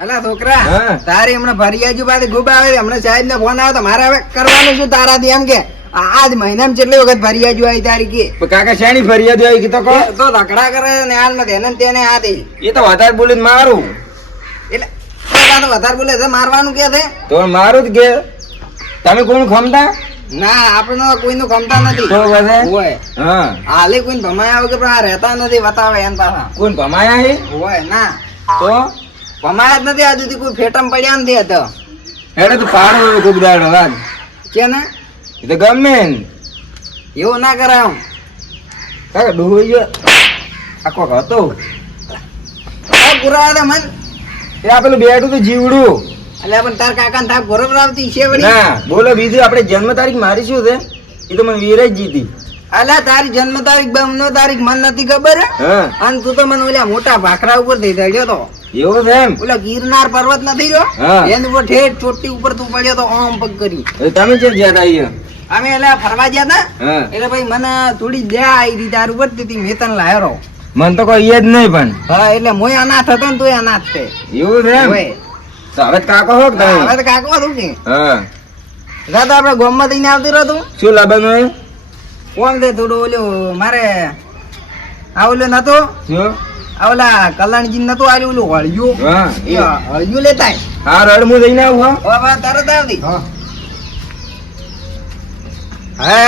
અલા છોકરા તારી હમણાં ફરિયાજુ પાસે ખૂબ આવે હમણાં સાહેબ ને ફોન આવ્યો તો મારે હવે કરવાનું શું તારાથી એમ કે આજ મહિનામાં કેટલી વખત ફરિયાજુ આવી તારી કે કાકા શાની ફરિયાદ આવી કીધો કો તો રખડા કરે ને હાલ માં તેને તેને આ દે એ તો વધારે બોલીને મારું એટલે તો વધારે બોલે છે મારવાનું કે છે તો મારું જ કે તમે કોણ ખમતા ના આપણે કોઈનું ગમતા નથી તો બધે હોય હા હાલે કોઈને ભમાયા આવે કે પણ આ રહેતા નથી બતાવે એમ પાછા કોણ ભમાયા હે હોય ના તો ભમાયા જ નથી આ સુધી કોઈ ફેટમ પડ્યા નથી હતો એટલે તું પાડો ખૂબ દાડો વાત કે ના એ તો ગમે ને એવું ના કરાય આમ કાકા ડોહી આ કોક હતો પૂરા હતા મન એ આ પેલું બેઠું તો જીવડું એટલે પણ તાર કાકા થાક બરોબર આવતી છે વળી ના બોલો બીજું આપણે જન્મ તારીખ મારી શું છે એ તો મને વીરાજ જીતી અલા તારી જન્મ તારીખ બમનો તારીખ મન નથી ખબર હા અને તું તો મને ઓલા મોટા ભાખરા ઉપર થઈ ચડ્યો તો એવું છે એમ ઓલા ગિરનાર પર્વત નથી ગયો હા. એની ઉપર ઠેઠ ચોટી ઉપર તું પડ્યો તો આમ પગ કરી હવે તમે જે જ્યાં આવીએ અમે એટલે ફરવા ગયા હતા હા એટલે ભાઈ મને થોડી દયા આવી હતી તાર ઉપર થી મેં તને લાયો રહો મને તો કોઈ યાદ નહીં પણ હા એટલે મોય અનાથ હતો ને તું અનાથ છે એવું છે એમ હોય. તો હવે કાકો હો કે હવે તમે તો કાકો હતું કે હા રાત આપડે ગામમાં થઈને આવતી રહો તું શું લાવવાનું હોય કોણ છે થોડું ઓલું મારે આવલું નતું શું ઓલા કલ્યાણજી નતું આવ્યું ઓલું હળિયું હા એ હળિયું લેતા હા રડ હું જઈને આવું હો હવે તરત આવતી હા હે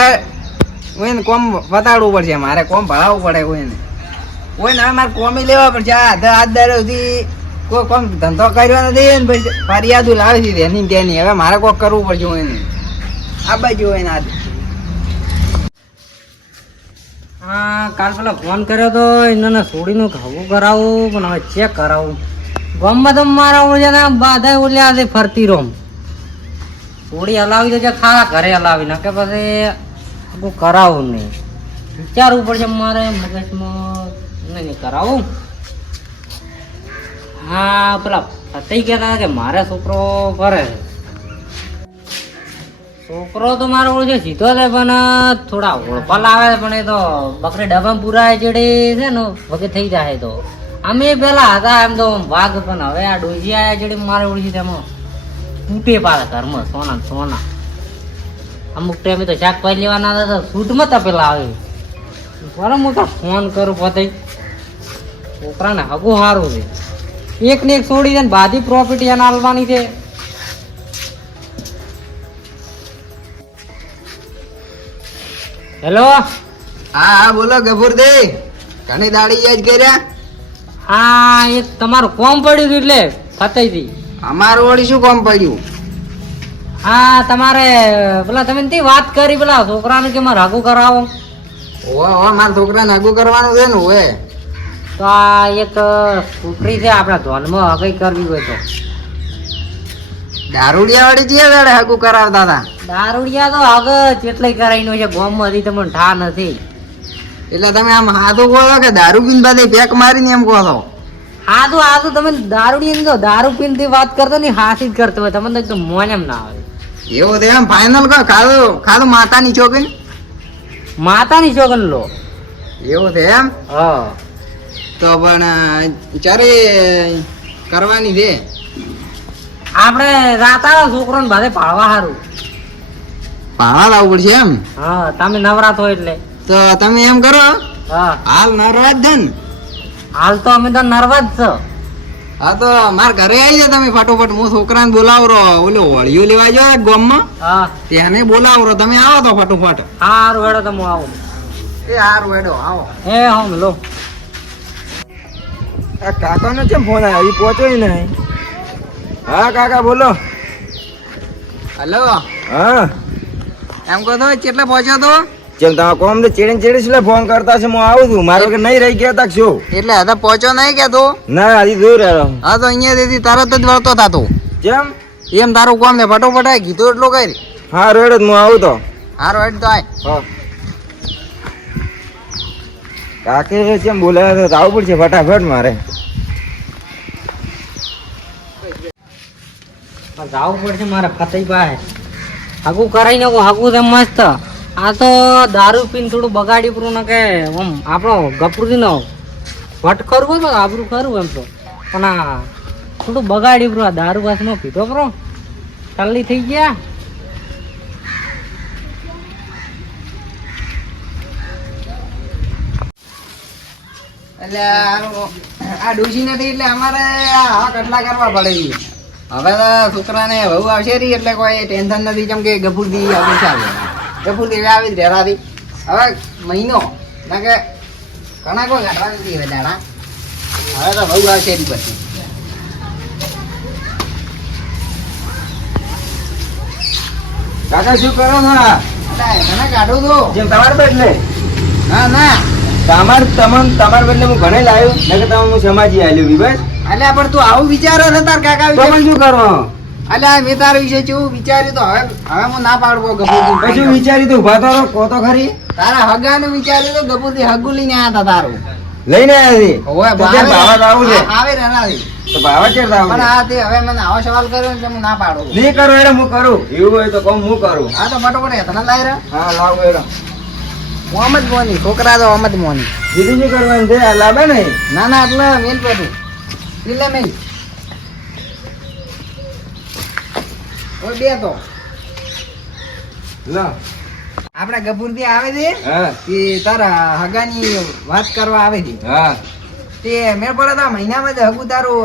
કોઈને કોમ બતાડવું પડશે મારે કોમ ભણાવવું પડે કોઈને કોઈને હવે મારે કોમી લેવા પડશે આજ દાડો સુધી કોઈ કોમ ધંધો કર્યો નથી ને પછી ફરિયાદો લાવી છે એની તેની હવે મારે કોક કરવું પડશે કોઈને આ બાજુ હોય ને આજ હા કાલ પેલા ફોન કર્યો તો એને છોડીનું ખાવું કરાવું પણ હવે ચેક કરાવું ગામમાં તો મારા ઓલે ને બાધા ઓલ્યા છે ફરતી રોમ થોડી હલાવી તો ખાવા ઘરે હલાવી નાખે પછી આખું કરાવું નહીં વિચારવું પડશે મારે મગજમાં નહીં કરાવું હા પેલા ફતાઈ ગયા હતા કે મારે છોકરો ફરે છે છોકરો તો મારો ઓળખે સીધો છે પણ થોડા ઓળપાલ આવે પણ એ તો બકરી ડબ્બા પૂરા જેડી છે ને વગે થઈ જાય તો અમે પેલા હતા એમ તો વાઘ પણ હવે આ ડોજી આયા જેડી મારે ઓળખી તેમાં તૂટે પાડે ઘરમાં સોના ને સોના અમુક ટાઈમે તો શાકભાજી લેવાના હતા તો સૂટમાં તપેલા આવે બરાબર હું તો ફોન કરું પતે છોકરાને હગું સારું છે એક ને એક છોડી દે ને બાધી પ્રોપર્ટી એને આલવાની છે હેલો હા હા બોલો ગફુર દે ઘણી દાડી યાદ કર્યા હા એ તમારું કોમ પડ્યું હતું એટલે ફતાઈથી અમારું વળી શું કોમ પડ્યું હા તમારે પેલા તમે તે વાત કરી પેલા છોકરાને કે મારે હગું કરાવો ઓ મારા છોકરાને આગું કરવાનું છે ને હોય તો આ એક છોકરી છે આપણા ધોનમાં હગઈ કરવી હોય તો દારૂડિયા વાળી છે દાડે આગું કરાવતા હતા દારૂડિયા તો હગ જેટલી કરાવીનો છે ગામમાં હજી તમને ઠા નથી એટલે તમે આમ હાથું બોલો કે દારૂ પીને બાદ પેક મારીને એમ કહો છો આ તો તમે દારૂડિયા તો દારૂ પીને થી વાત કરતો ને હાથી જ કરતો હોય તમને તો મોન એમ ના આવે એવું તો એમ ફાઇનલ કહો ખાધું માતાની છોકરી માતાની છોકન લો એવું છે એમ હા તો પણ ચારે કરવાની છે આપણે રાતાળા છોકરોને ભારે પાડવા સારું ભાડા લાવવું પડશે એમ હા તમે નવરાત હોય એટલે તો તમે એમ કરો હા હાલ નરવા જ ધન હાલ તો અમે તો નર્વસ છો હા તો મારા ઘરે આવી જાય તમે ફટોફટ હું છોકરાને બોલાવરો ઓલો હોળિયું લેવા જાવ ગામમાં હા તેને બોલાવરો તમે આવો તો ફટોફટ સારું હેડો તમે આવો એ હારું હેડો આવો એ હમ લો આ કાકાનો કેમ ફોન આવ્યો એ પહોંચ્યો નહીં હા કાકા બોલો હલો હા એમ કહો તો કેટલે પહોંચ્યો તો જેમ તમે કોમ તો ચીડીને ફોન કરતા છે હું આવું છું મારો કે નહીં રહી ગયા તક શું એટલે હતા પહોંચ્યો નહીં કે તું ના હજી દૂર રહ્યો હા તો અહીંયા તેથી તરત જ વળતો થતો જેમ એમ તારું કોમ ને ફટોફટ આય કીધું એટલું કરી હા રેડ હું આવું તો હારું હેડ તો આય હા કાકે કેમ બોલાવે તો આવવું પડશે ફટાફટ મારે જવું પડશે મારે ફતઈ પાસે હગું કરાવી નાખો હગું તેમ મસ્ત આ તો દારૂ પીને થોડું બગાડી પૂરું ને કે આમ આપણો ગપરુજી નો વટ કરવું તો આબરું કરવું એમ તો પણ આ થોડું બગાડ્યું બ્રો, દારૂ વાસમાં પીધો બ્રો, ટલ્લી થઈ ગયા. એટલે આ ડોશી નથી એટલે અમારે આ કટલા કરવા પડે છે. હવે તો છોકરાને વહુ આવશે રહી એટલે કોઈ ટેન્શન નથી. જેમ કે ગફુરથી આવી ચાલે, ગફુરથી આવી જ રહેવાથી હવે મહિનો ના કે ઘણા કોઈ ઘટવા નથી હવે દાડા. હવે તો વહુ આવશે રહી પછી. કાકા શું કરો છો? એટલે ઘણા કાઢું તું. જેમ તમારે બદલે ના ના તમારે બદલે હું ઘણે લાવ્યો નકર તમે હું સમાજી આલ્યો બી બસ. અલ્યા પણ તું આવું વિચારો છે તાર કાકા તો વિશે? પણ શું કરો? અલ્યા મેં તારા વિશે કેવું વિચાર્યું તો હવે હું ના પાડવો ગફુરથી. કશું વિચારી તો ઉભા તો રહો, કહો તો ખરી. તારા હગાનું વિચાર્યું તો ગફુરથી હગું લઈને આવ્યા હતા તારું. લઈને આવ્યા છે. ઓય તો ત્યાં ભાવા તો આવું છે. આવે ને એનાથી. તો ભાવા ચેડ આવું પણ છે. આ તે હવે મને આવો સવાલ કર્યો એટલે હું ના પાડું. નહીં કરો એટલે હું કરું. એવું હોય તો કહું હું કરું. આ તો ફટોફટ હેતના લાવી રહ્યો. હા લાવો એરો. મોહમ્મદ મોની છોકરા તો મોહમ્મદ મોની. દીદી શું કરવાનું છે? આ લાવે ને ના ના એટલે મેલ પડું એટલે મેલ ઓય બે તો લો. આપણા ગફુરથી આવે છે હા તે તારા હગાની વાત કરવા આવે છે. હા તે મેળ પડે તો આ મહિનામાં જ હગું તારું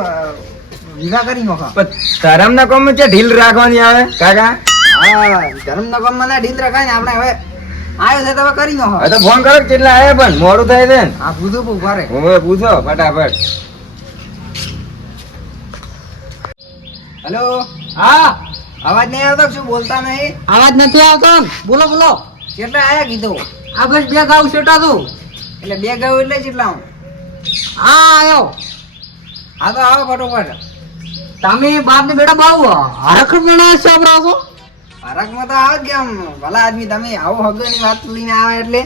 વિવાહ કરી નાખો. પણ ધરમના કોમ છે ઢીલ રાખવાની આવે કાકા. હા ધર્મના કામમાં ના ઢીલ રખાય ને આપણે હવે આવ્યો છે તો હવે કરી નાખો. હવે તો ફોન કરો કેટલા આયા પણ મોડું થાય છે ને. આ પૂછું ઉભા રે. હવે પૂછો ફટાફટ. હેલો હા, અવાજ નહીં આવતો? શું બોલતા નહીં? અવાજ નથી આવતો ને? બોલો બોલો. કેટલા આયા કીધું? આ બસ બે ગાઉ છેટા તું. એટલે બે ગાઉ એટલે કેટલા? હા આવ્યો. હા તો આવો ફટોફટ. તમે બાપ ને બેટા બહુ હરખ મેળા સાંભળો છો. હરકમાં તો આવે જ કેમ ભલા આદમી તમે આવો હગની વાત લઈને આવે એટલે.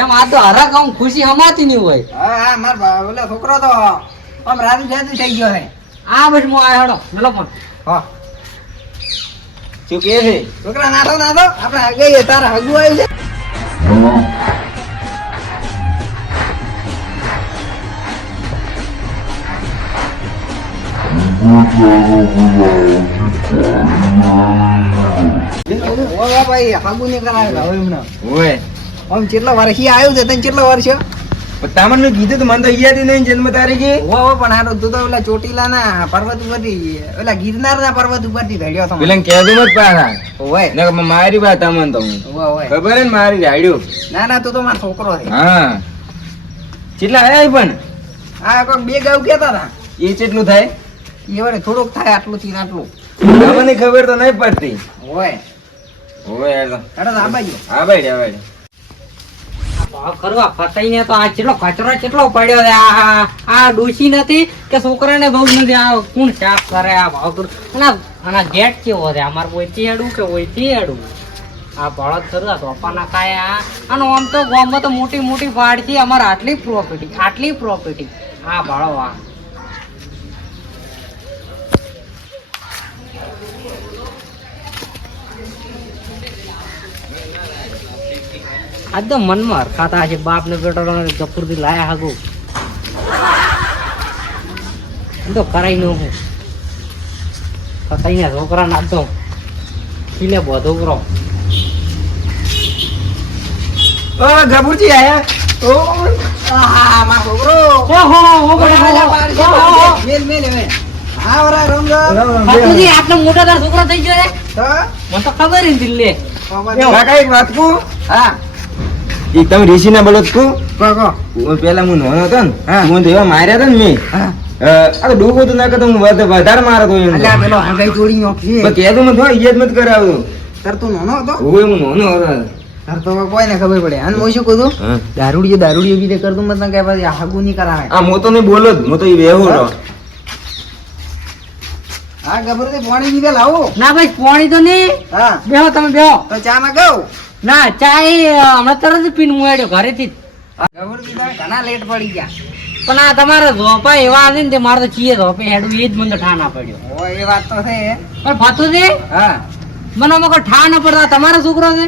એમ આ તો હરખ આમ ખુશી હમાતી નહીં હોય. હા હા માર ઓલો છોકરો તો આમ રાજી રાજી થઈ ગયો છે. આ બસ હું આવ્યો હેડો મેલો ફોન. હા શું કે છે? છોકરા નાતો નાતો આપણે હગઈ તારા હગું આવ્યું છે. ઓવા ભાઈ હગું નહીં કરાવે હવે હમણાં. ઓય આમ કેટલા વર્ષી આવ્યું છે તને કેટલા વર્ષ? પણ તમને મેં કીધું તો મને તો યાદ ય નહીં જન્મ તારીખે. ઓવા પણ હારો તું તો ઓલા ચોટીલા ના પર્વત ઉપરથી ઓલા ગિરનાર ના પર્વત ઉપરથી ધડ્યો તો. પેલા કહેતું મત પાછા. ઓય નકર મારી વાત તમને તો હું. ઓવા ઓય ખબર હે ને મારી રાડ્યું. ના ના તું તો મારો છોકરો છે. હા કેટલા આયા પણ? આ કોક બે ગાઉ કેતા હતા એ કેટલું થાય? એ વડે થોડુંક થાય આટલું થી ને આટલું. તમને ખબર તો નહીં પડતી. ઓય ઓય હેડો. હેડો તો આ બાજુ. હા ભાઈ હા ભાઈ. ભાવ કરવા ફસાઈને તો આ કેટલો કચરો કેટલો પડ્યો છે. આ ડોશી નથી કે છોકરાને બહુ નથી. આ કોણ સાફ કરે આ ભાવ કરું. અને આના ગેટ કેવો છે? અમારે કોઈ ચેડું કે કોઈ ચેડું. આ બળદ ખરું આ તોફાના કાયા. અને આમ તો ગામમાં તો મોટી મોટી વાડ છે. અમારે આટલી પ્રોપર્ટી આ ભાડો આ આજ તો મનમાં હરખાતા છે. બાપ ને બેટો ગફુર થી લાયા હાગુ તો કરાઈ નો હું કઈ છોકરા નાખ દો ખીલે બધો કરો. ઓ ગબુરજી આયા. ઓ આહા મારો છોકરો. મેલ મેલ હવે. હા વરા રંગ બાપુજી આટલો મોટો તારો છોકરો થઈ ગયો છે. તો મને તો ખબર જ નથી લે. કાકા એક વાત કહું. હા એક તમે ઋષિ ના બોલો કહું. કો પેલા હું નાનો હતો ને હા. હું તો એવા માર્યા હતા ને મેં. હા આ તો ડૂબો તો ના કરતો હું વધારે મારતો એમ તો. અલ્યા પેલો હગાઈ તોડી નાખી. પણ કહેતો મત હો, ઇજ્જત મત કરાવતો. તાર તું નાનો હતો? ઓય હું નાનો હતો. તાર તો કોઈને ખબર પડે. અને હું શું કહું હા. દારૂડિયો બીજે કરતું મત કે પછી હાગુ નહીં કરાવે. આ મો તો નહીં બોલો જ, મો તો એ વેહો રહો. હા ગબરથી પાણી બીજે લાવો. ના ભાઈ પાણી તો નહીં. હા બેહો તમે બેહો. તો ચા માં ગયો. ના ચા એ હમણાં તરત જ પીને મુવાડ્યો ઘરેથી જ. ગબરથી તમે ઘણા લેટ પડી ગયા. પણ આ તમારા ઝોપા એવા છે ને તે મારે તો ચીએ ઝોપે હેડું એ જ મને તો ઠા ના પડ્યો. ઓ એ વાત તો છે. પણ ફાતું છે હા મને આમાં કોઈ ઠા ના પડતા. તમારો છોકરો છે?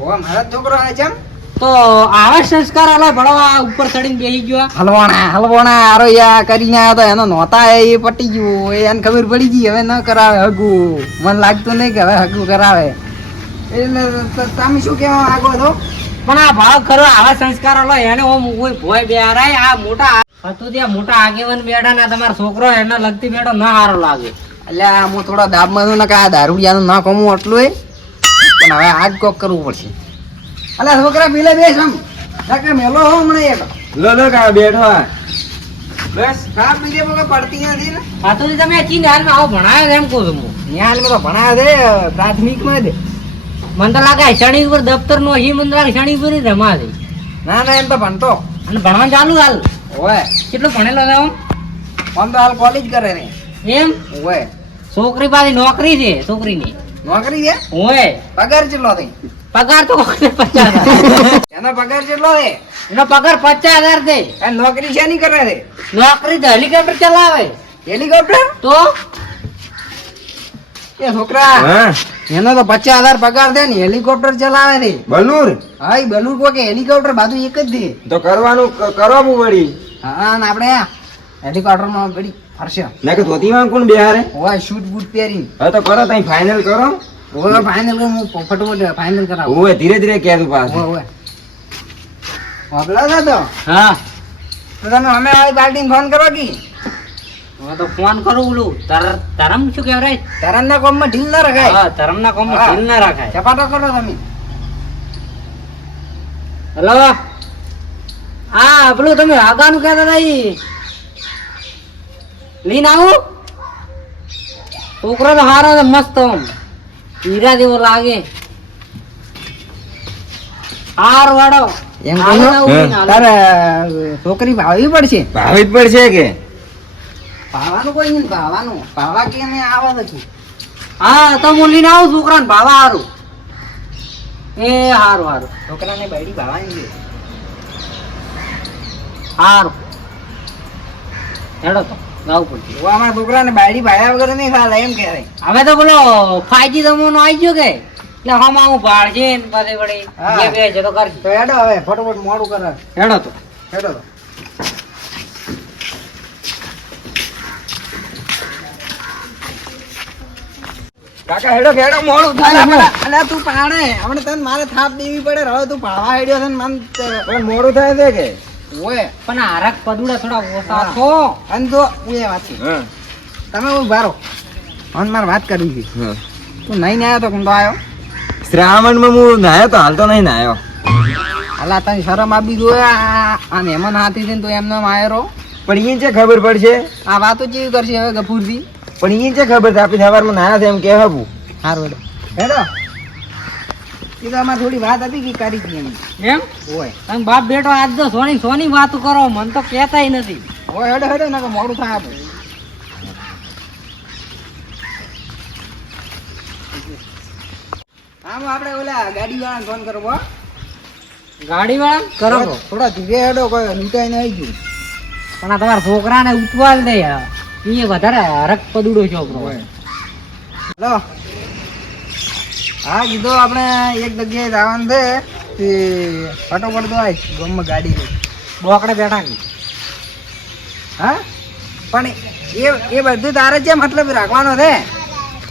ઓ મારો જ છોકરો છે ચમ. તો આવા સંસ્કાર અલા ભણવા ઉપર ચડીને બેસી ગયો હલવાણા આરો યા કરીને આવ્યો તો એનો નહોતા એ પટી ગયું એને ખબર પડી ગઈ હવે ન કરાવે હગું મને લાગતું નહીં કે હવે હગું કરાવે એટલે તમે શું કહેવા આગો છો પણ આ ભાવ ખરો આવા સંસ્કાર અલો એને ઓમ કોઈ ભોય બેરાય આ મોટા હતું ત્યાં મોટા આગેવાન બેઠા ના તમારો છોકરો એને લગતી બેઠો ના સારો લાગે એટલે હું થોડો દાબમાં છું ને કે આ દારૂડિયાનું ના કમું એટલું પણ હવે આજ કોક કરવું પડશે અલ્યા છોકરા પીલે બેસ આમ કે મેલો હો હમણાં એક લો કા બેઠો આ. બસ ખા પીલે વગર પડતી નથી ને હતું તમે ચીન હાલમાં આવો ભણાયો એમ કહું છું હું. ત્યાં હાલ તો ભણાવે દે પ્રાથમિકમાં દે મને તો લાગે શનિ ઉપર દફતર નો હજી મને લાગે શનિ ઉપર રમા છે ના એમ તો ભણતો અને ભણવાનું ચાલુ હાલ ઓય કેટલું ભણેલો છે આમ? આમ તો હાલ કોલેજ કરે ને એમ ઓય છોકરી પાસે નોકરી છે છોકરીની નોકરી છે હોય પગાર કેટલો થઈ પગાર તો 50,000 એનો પગાર કેટલો છે એનો પગાર 50,000 છે એ નોકરી છે નહીં કરે છે નોકરી તો હેલિકોપ્ટર ચલાવે હેલિકોપ્ટર તો એ છોકરા હા એનો તો 50,000 પગાર છે ને હેલિકોપ્ટર ચલાવે છે બલૂર હા ઈ બલૂર કો કે હેલિકોપ્ટર બાજુ એક જ છે તો કરવાનું કરવું પડી હા ને આપણે હેલિકોપ્ટર માં ગડી ફરશે ના કે ધોતીમાં કોણ બેહારે ઓય શૂટ બૂટ પહેરીને હવે તો કરો તઈ ફાઇનલ કરો ઓય ફાઇનલ હું ફટાફટ ફાઇનલ કરાવું ઓય ધીરે ધીરે કહેતું પાછું ઓય વાગલા તો હા તો તમે અમે આવી પાર્ટીને ફોન કરો કી હું તો ફોન કરું બોલું ધરમ શું કહેવાય તરણના કોમમાં ઢીલ ના રખાય હા ધરમના કામમાં હા. ઢીલ ના રાખાય ચપાટો કરો તમે હેલો હા પેલું તમે આગાનું કહેતા હતા ઈ લઈને આવું છોકરો તો હારો છે મસ્ત આમ હીરા જેવો લાગે હાર વાળો એમ હાલો કહો ને આવું લઈને હાલો. તારે છોકરી ભાવવી પડશે ભાવી જ પડશે કે ભાવાનું કોઈ નહીં ભાવાનું ભાવા કે અમે આવે નથી હા તો હું લઈને આવું છોકરાને ભાવા હારું એ હારું હારું છોકરાને બૈડી ભાવાની છે હારું હેડો તો ગાવું પડશે જો અમારા છોકરાને બાયડી ભાયા વગર નહીં ચાલે એમ કહેવાય હવે તો બોલો 5G જમાનો આવી ગયો કે એટલે હમ આવું ભાડ છે ને પાછે વળી હા. બે બે છે તો કરજો તો હેડો હવે ફટાફટ મોડું કરે હેડો તો હેડો તો કાકા હેડો હેડો મોડું અલ્યા તું પાડે આપણે તને મારે થાપ દેવી પડે હવે તું પાડવા હેડ્યો છે ને મન પણ મોડું થાય છે કે ઓય પણ હારક પદુડા થોડા ઓછા છો અને તો એ વાત છે હા તમે ઉભા રહો અને મારે વાત કરવી છે હા. તું નહીં આવ્યો તો કુંડો આવ્યો શ્રાવણમાં હું નાયો તો હાલ તો નહીં નાયો અલા તને શરમ આપી જોઈએ આ મહેમાન હાથી છે ને તું એમને આવ્યો રહો પણ એ છે ખબર પડશે આ વાતો કેવી કરશે હવે ગફૂરથી પણ એ છે ખબર છે આપી સવારમાં નાયા છે એમ કે હબું સારું હેડો એ તો અમારે થોડી વાત હતી કે કરી હતી એમ એમ હોય તમે બાપ બેટો આજ તો સોની સોની વાતો કરો મને તો કહેતાય નથી હોય હેડો હેડો ને મોડું થાય આપણે આમ આપણે ઓલા ગાડી વાળાને ફોન કરો હો. ગાડી વાળા કરો તો. થોડા ધીરે હેડો કોઈ લૂંટાઈ નહીં ગયું પણ આ તમારા છોકરાને ઉતવાલ દે એ વધારે હરક પદુડો છોકરો હેલો હા કીધું આપણે એક જગ્યાએ જવાનું છે તે ફટોફટ તો આય ગામમાં ગાડી લઈ બોકડે બેઠા ને હા પણ એ બધું તારે છે મતલબ રાખવાનો છે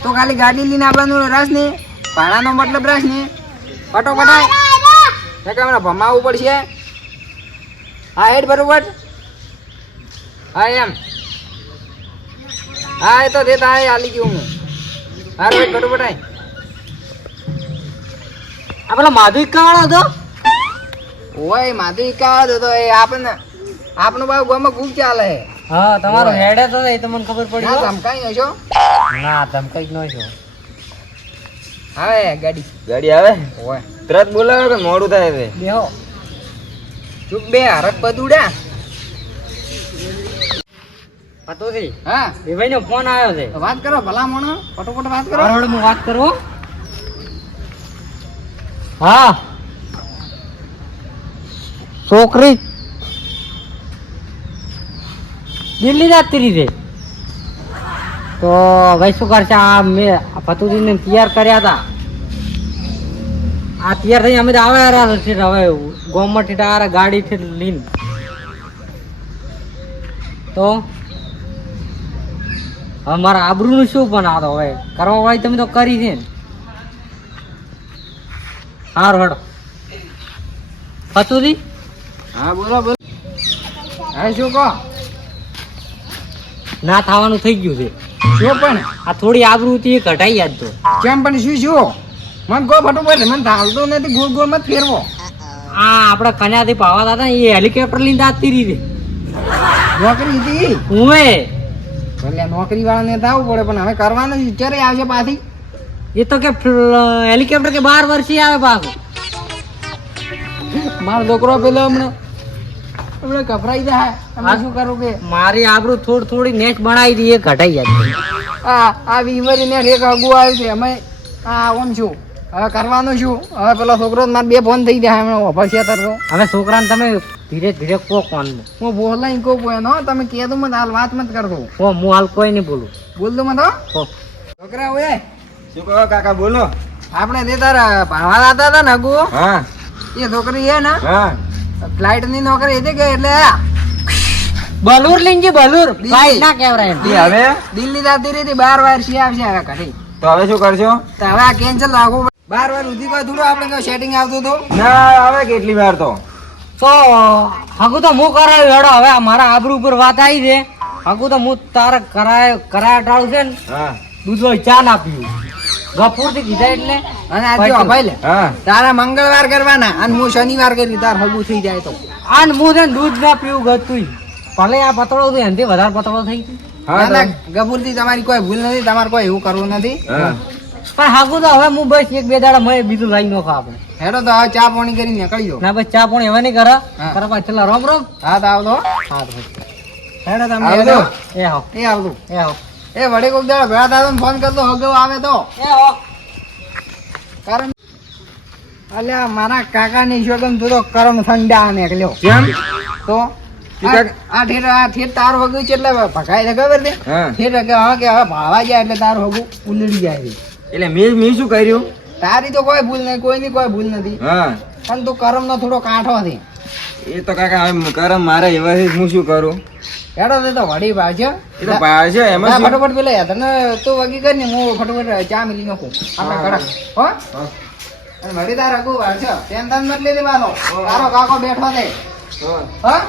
તો ખાલી ગાડી લઈને આવવાનું રસ ને ભાડાનો મતલબ રસ ને ફટોફટ આય કે હમણાં ભમાવવું પડશે હા હેડ બરોબર હા એમ હા એ તો દેતા આલી ગયું હું હા હેડ બરોબર આય આ પેલો માધુ વાળો હતો ઓય માધવી કા તો એ આપણું બાબુ ગામમાં ખૂબ ચાલે હા તમારો હેડે તો એ તો મને ખબર પડી ના હો. ધમકાઈ નશો ના ધમકાઈ જ ન છો આવે ગાડી ગાડી આવે ઓય તરત બોલાવે કે મોડું થાય છે બેહો ચૂપ બે હરક બદુડા પતોથી હા એ ભાઈ નો ફોન આવ્યો છે તો વાત કરો ભલા મોણો ફટોફટ વાત કરો હરોળ હું વાત કરું હા છોકરી દિલ્હી જતી રહી છે તો ભાઈ શું કરશે આ મેં પતુજીને તૈયાર કર્યા હતા આ તૈયાર થઈ અમે તો આવે રહ્યા છે હવે ગોમમાં ઠેઠા ગાડી થી લઈને તો હવે મારા આબરૂનું શું પણ આ તો હવે કરવા વાળી તમે તો કરી છે ને સારું હેડો ફતુજી હા બોલો બોલો હા શું કહો ના થવાનું થઈ ગયું છે શું પણ આ થોડી આબરૂ હતી એ ઘટાઈ યાદ તો કેમ પણ શું મને કહો ફટોફટ મને ચાલતું નથી ગોળ ગોળ મત ફેરવો આ આપડા કન્યાથી પાવા હતા એ હેલિકોપ્ટર લઈને દાતી રહી નોકરી હતી ઉમે એટલે નોકરી વાળાને તો આવવું પડે પણ હવે કરવાનું છે. ક્યારે આવશે પાછી એ તો કે હેલિકોપ્ટર કે 12 વર્ષથી આવે પાછું મારો છોકરો પેલો હમણાં ગભરાઈ જાય અમે શું કરું કે મારી આબરૂ થોડી નેટ બનાવી દી એ ઘટાઈ યાદ આ વીમરી ને એક અગુ આવ્યું છે અમે ઓમ છું હવે કરવાનું શું હવે પેલો છોકરો મારે 2 ફોન થઈ જાય હમણાં ઓફર છે તો હવે છોકરાને તમે ધીરે ધીરે કો કોણ હું બોલાઈ કહું પોએનો તમે કહેતું મત હાલ વાત મત કરતો કો હું હાલ કોઈ નહીં બોલું બોલ દો મત હો. કો છોકરા ઓય શું કહો કાકા બોલો આપણે તે તારા ભણવા જતા હતા ને અગુ હા એ છોકરી છે ને હા ફ્લાઇટ ની નોકરી હતી કે એટલે બલૂર લઈને જે બલૂર દિલ્હી. ફ્લાઇટ ના કહેવાય એમ. ઈ હવે દિલ્હી જતી રહી હતી 12 વાર શી આવશે હવે ઘરે તો હવે શું કરશો તો હવે આ કેન્સલ રાખવું 12 વાર સુધી કોઈ થોડું આપણે કોઈ સેટિંગ આવતું હતું ના આવે કેટલી વાર તો તો હગું તો હું કરાવ્યું હેડો હવે આ મારા આબરૂ ઉપર વાત આવી છે હગું તો હું તારે કરાયા ટાળું છે ને હા દૂધ વાળી ચા ના પીવું ગફૂર થી કીધા એટલે અને આ જો ભાઈ લે હા તારા મંગળવાર કરવાના અને હું શનિવાર કરી તાર હગું થઈ જાય તો આન હું છે ને દૂધ ના પીવું ગતું ભલે આ પતળો હતું એનાથી વધારે પતળો થઈ ગયો હા ગફુર થી તમારી કોઈ ભૂલ નથી તમારે કોઈ એવું કરવું નથી હા પણ હાગું તો હવે હું બસ 1-2 દાડા મય બીજું લાવી નખો આપણે હેડો તો હવે ચા પાણી કરીને નીકળી જાઓ ના બસ ચા પણ એવા નહીં કરે હા. કરે પાછળ છેલ્લા રોમ રોમ હા તો આવતો હા તો હેડો તમે આવજો. હેડો. એ હો એ આવતું એ હો એ વડે કોક દાડો ભેળા થતો ને ફોન કરતો હગો આવે તો એ હો કારણ અલ્યા મારા કાકા ની શોગમ તું તો કરમ ઠંડા નીકળ્યો કેમ તો આ ઠેર તારું હગું છે એટલે ભગાઈ દે ખબર છે હા ઠેર કે હા કે હવે ભાવા જાય એટલે તારું હગું ઉલડી જાય છે એટલે મેં શું કર્યું તારી તો કોઈ ભૂલ નહીં કોઈની કોઈ ભૂલ નથી હા પણ તું કરમ નો થોડો કાંઠો હતી એ તો કાકા હવે કરમ મારે એવાથી હું શું કરું હેડો તો વડી ભાઈ એ તો પાડ છે એમાં શું? ફટોફટ પેલા તને તું વગી કર ને હું ફટોફટ ચા મિલી નાખું આપણે કડક હો હા. અને વડી તાર હગું વાળ છે ટેન્શન મત લેતી બાનો તારો કાકો બેઠો છે હા. હા